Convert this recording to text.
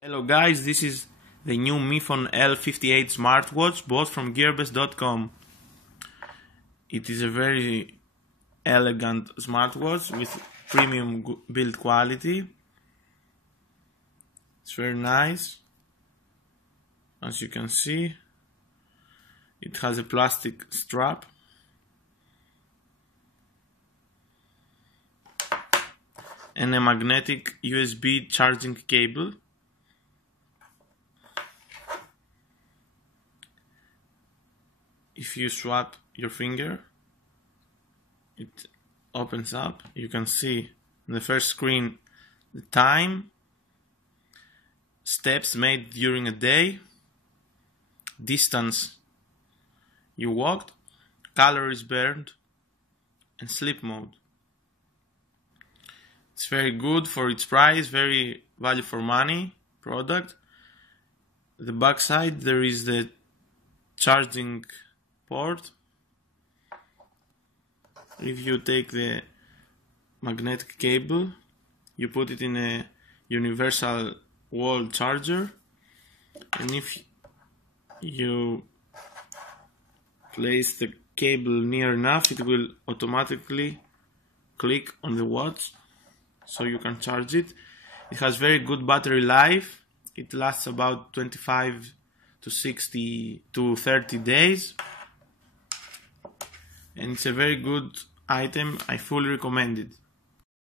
Hello guys, this is the new MiFone L58 smartwatch bought from Gearbest.com. It is a very elegant smartwatch with premium build quality. It's very nice. As you can see, it has a plastic strap and a magnetic USB charging cable. If you swap your finger, it opens up. You can see on the first screen the time, steps made during a day, distance you walked, calories burned, and sleep mode. It's very good for its price, very value for money product. The back side there is the charging port. If you take the magnetic cable, you put it in a universal wall charger, and if you place the cable near enough, it will automatically click on the watch so you can charge it. It has very good battery life. It lasts about 25 to 60 to 30 days. And it's a very good item. I fully recommend it.